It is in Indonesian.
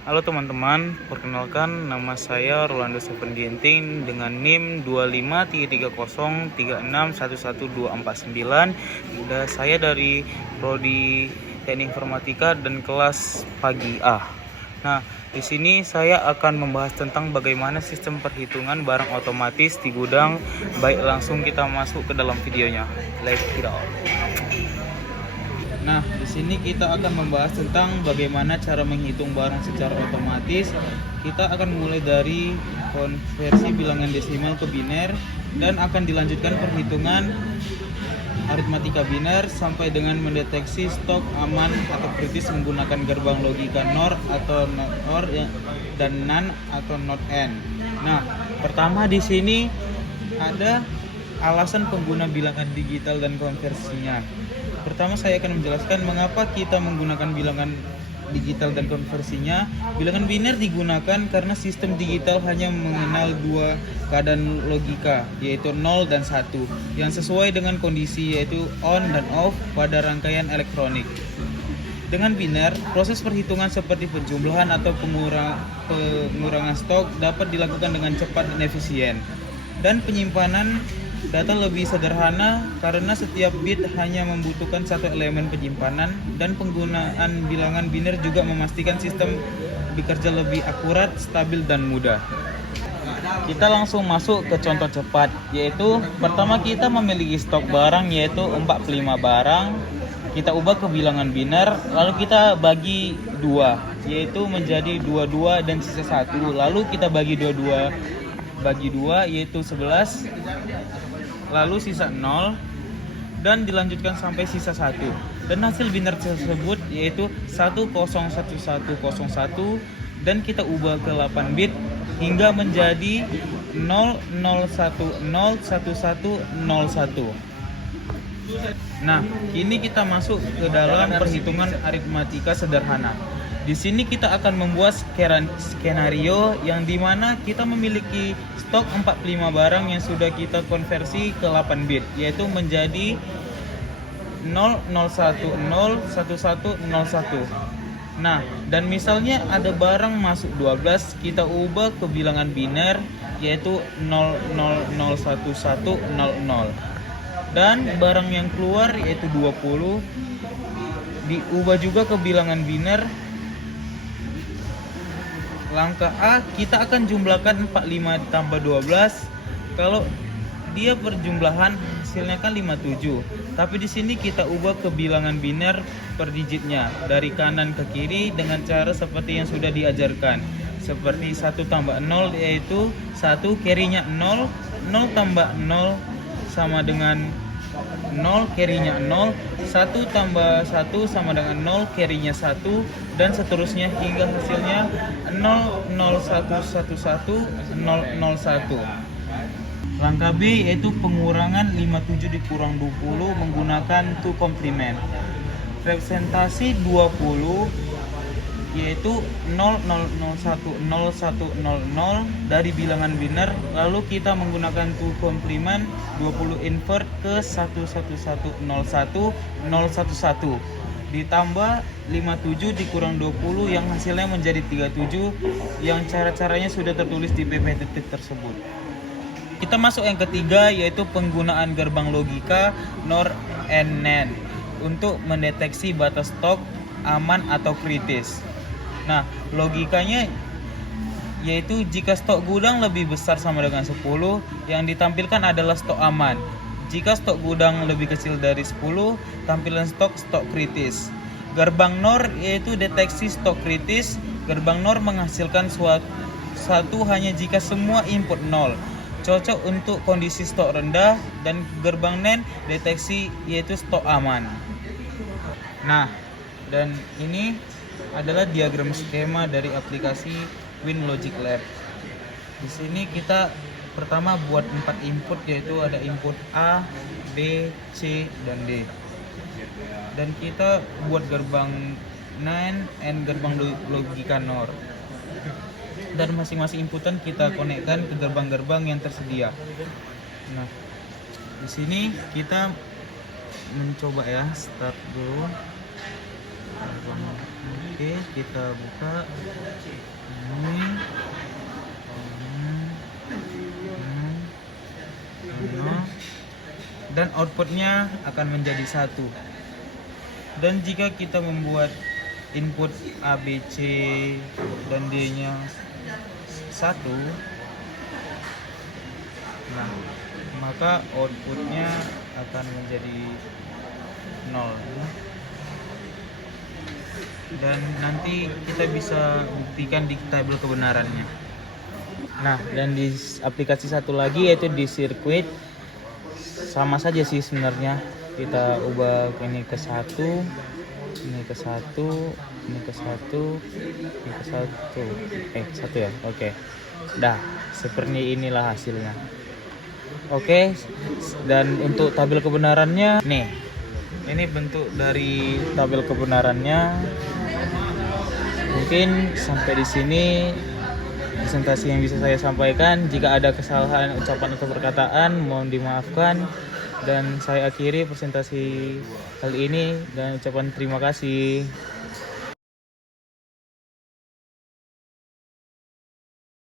Halo teman-teman, perkenalkan nama saya Rolando Sevendienting dengan NIM 2530363611249. Dan saya dari Prodi Teknik Informatika dan kelas pagi A. Nah, di sini saya akan membahas tentang bagaimana sistem perhitungan barang otomatis di gudang. Baik, langsung kita masuk ke dalam videonya. Let's get on. Nah, di sini kita akan membahas tentang bagaimana cara menghitung barang secara otomatis. Kita akan mulai dari konversi bilangan desimal ke biner dan akan dilanjutkan perhitungan aritmatika biner sampai dengan mendeteksi stok aman atau kritis menggunakan gerbang logika NOR atau not OR dan NaN atau not N. Nah, pertama di sini ada alasan pengguna bilangan digital dan konversinya. Pertama saya akan menjelaskan mengapa kita menggunakan bilangan digital dan konversinya. Bilangan biner digunakan karena sistem digital hanya mengenal dua keadaan logika, yaitu 0 dan 1, yang sesuai dengan kondisi yaitu on dan off pada rangkaian elektronik. Dengan biner, proses perhitungan seperti penjumlahan atau pengurangan stok dapat dilakukan dengan cepat dan efisien. Dan penyimpanan data lebih sederhana karena setiap bit hanya membutuhkan satu elemen penyimpanan, dan penggunaan bilangan biner juga memastikan sistem bekerja lebih akurat, stabil, dan mudah. Kita langsung masuk ke contoh cepat, yaitu pertama kita memiliki stok barang yaitu 45 barang. Kita ubah ke bilangan biner, lalu kita bagi 2, yaitu menjadi 22 dan sisa 1. Lalu kita bagi 2 yaitu 11, lalu sisa 0, dan dilanjutkan sampai sisa 1. Dan hasil biner tersebut yaitu 101101, dan kita ubah ke 8 bit hingga menjadi 00101101. Nah, kini kita masuk ke dalam perhitungan aritmatika sederhana. Di sini kita akan membuat skenario yang dimana kita memiliki stok 45 barang yang sudah kita konversi ke 8 bit, yaitu menjadi 00101101. Nah, dan misalnya ada barang masuk 12, kita ubah ke bilangan biner yaitu 00011000. Dan barang yang keluar yaitu 20 diubah juga ke bilangan biner. Langkah A, kita akan jumlahkan 45 ditambah 12. Kalau dia perjumlahan hasilnya kan 57. Tapi di sini kita ubah ke bilangan biner per digitnya dari kanan ke kiri dengan cara seperti yang sudah diajarkan. Seperti 1 tambah 0 yaitu 1, carry-nya 0, 0 tambah 0 sama dengan 0, carry-nya 0, 1 tambah 1 sama dengan 0, carry-nya 1, dan seterusnya hingga hasilnya 00111001. Langkah B yaitu pengurangan 57 dikurang 20 menggunakan to complement. Representasi 20 yaitu 00010100 dari bilangan biner, lalu kita menggunakan to complement 20 invert ke 11010111 ditambah 57 dikurang 20 yang hasilnya menjadi 37, yang cara-caranya sudah tertulis di PPT tersebut. Kita masuk yang ketiga yaitu penggunaan gerbang logika NOR and NaN untuk mendeteksi batas stok aman atau kritis. Nah, logikanya yaitu jika stok gudang lebih besar sama dengan 10, yang ditampilkan adalah stok aman. Jika stok gudang lebih kecil dari 10, tampilan stok kritis. Gerbang NOR yaitu deteksi stok kritis. Gerbang NOR menghasilkan satu hanya jika semua input 0. Cocok untuk kondisi stok rendah. Dan gerbang NaN deteksi yaitu stok aman. Nah, dan ini adalah diagram skema dari aplikasi WinLogic Lab. Di sini kita pertama buat 4 input, yaitu ada input A, B, C, dan D. Dan kita buat gerbang NaN and gerbang logika NOR. Dan masing-masing inputan kita konekkan ke gerbang-gerbang yang tersedia. Nah, di sini kita mencoba ya, start dulu. Oke, kita buka ini. Dan outputnya akan menjadi 1. Dan jika kita membuat input A, B, C dan D nya 1, nah maka outputnya akan menjadi 0. Dan nanti kita bisa buktikan di tabel kebenarannya. Nah, dan di aplikasi satu lagi yaitu di sirkuit, sama saja sih sebenarnya. Kita ubah ini ke 1, ini ke 1, ini ke 1, ini ke 1. 1 ya. Oke. Dah, seperti inilah hasilnya. Oke. Dan untuk tabel kebenarannya nih. Ini bentuk dari tabel kebenarannya. Mungkin sampai di sini presentasi yang bisa saya sampaikan. Jika ada kesalahan ucapan atau perkataan, mohon dimaafkan. Dan saya akhiri presentasi kali ini dan ucapan terima kasih.